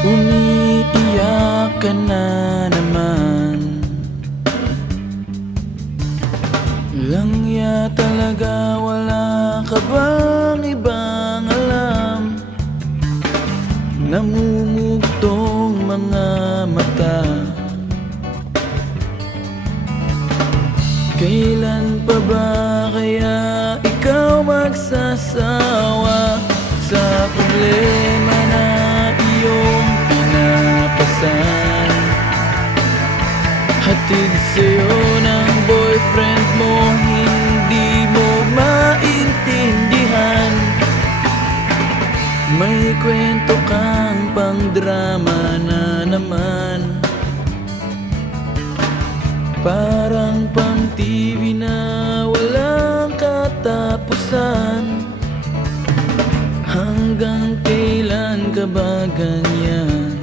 Umiiyak ka na naman. Langya talaga, wala ka bang ibang alam? Namumugtong mga mata. Kailan pa ba kaya ikaw magsasawa sa problema na iyong pinapasan? Hatid sa'yo ng boyfriend mo, hindi mo maintindihan. May kwento kang pang-drama na naman, parang pang-TV na walang katapusan. Hanggang kailan ka ba ganyan?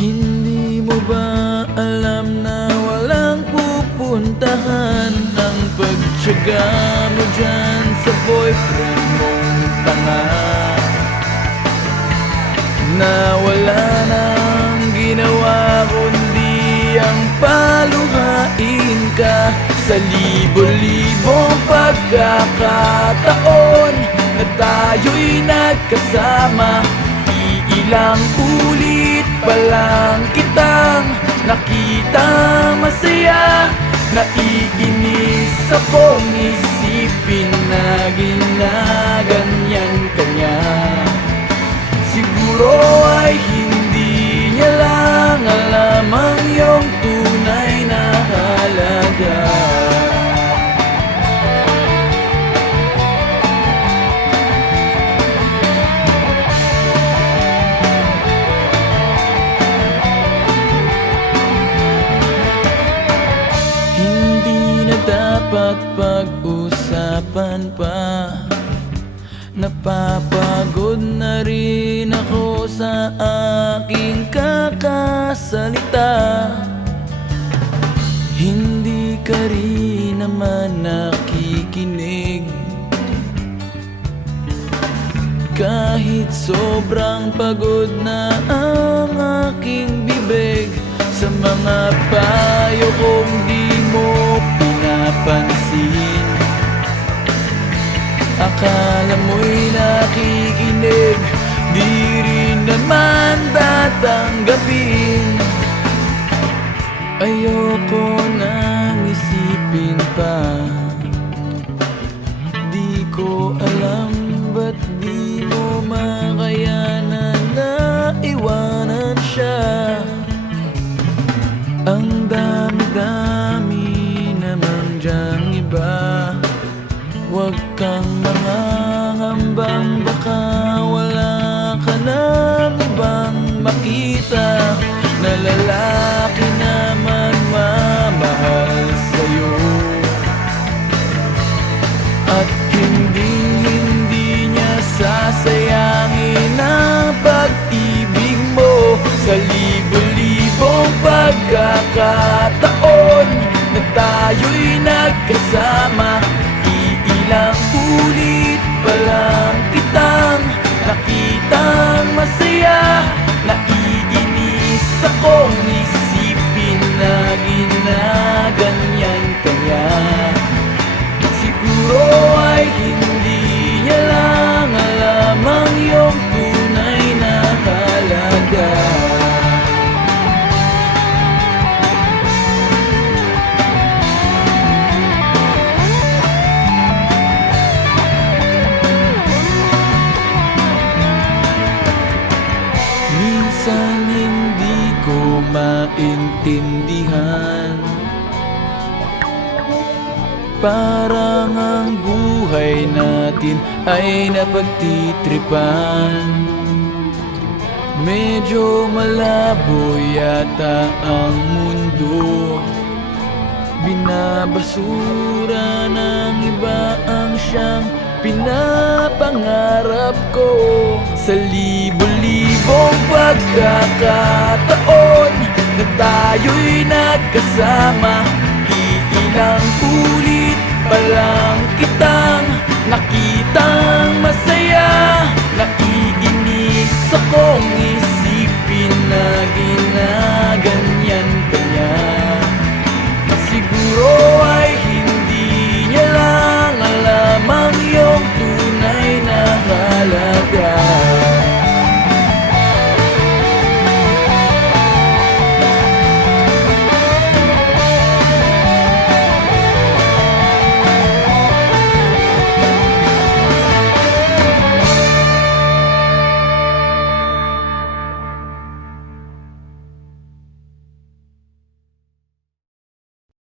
Hindi mo ba alam na walang pupuntahan ang pagtiyaga mo dyan sa boyfriend mong tanga, na wala nang ginawa kundi ang paluhain ka sa libo-libong pagkakataon na tayo'y nagkasama. Iilang ulit pa lang kitang nakitang masaya. Naiinis akong isipin na ginaganyan ka niya. Siguro ay hindi niya lang alam ang iyong tunay na halaga. Hindi na dapat pag-usapan pa. Napapagod na rin ako sa aking kakasalita. Hindi ka rin naman nakikinig, kahit sobrang pagod na ang aking bibig. Sa mga payo kong di mo pinapansin, akala mo'y nakikinig, di rin naman tatanggapin. Ayoko nang isipin pa, di ko alam ba't di mo makayanan na iwanan siya. Ang dami-dami naman dyang iba, huwag kang mangangambang baka wala ka nang ibang makita na lalaki na magmamahal sa'yo. At hindi niya sasayangin ang pag-ibig mo sa libo-libong pagkakataon na tayo'y nagkasama. Ilang ulit pa lang kitang nakitang masaya. Naiinis akong isipin na ginaganyan ka niya. Siguro ay hindi niya lang alam ang iyong tunay na halaga. Minsan hindi ko maintindihan, parang ang buhay natin ay napagtitripan. Medyo malabo yata ang mundo, binabasura ng iba ang siyang pinapangarap ko. Sa libo-libong pagkakataon na tayo'y nagkasama, iilang ulit pa lang kitang nakita.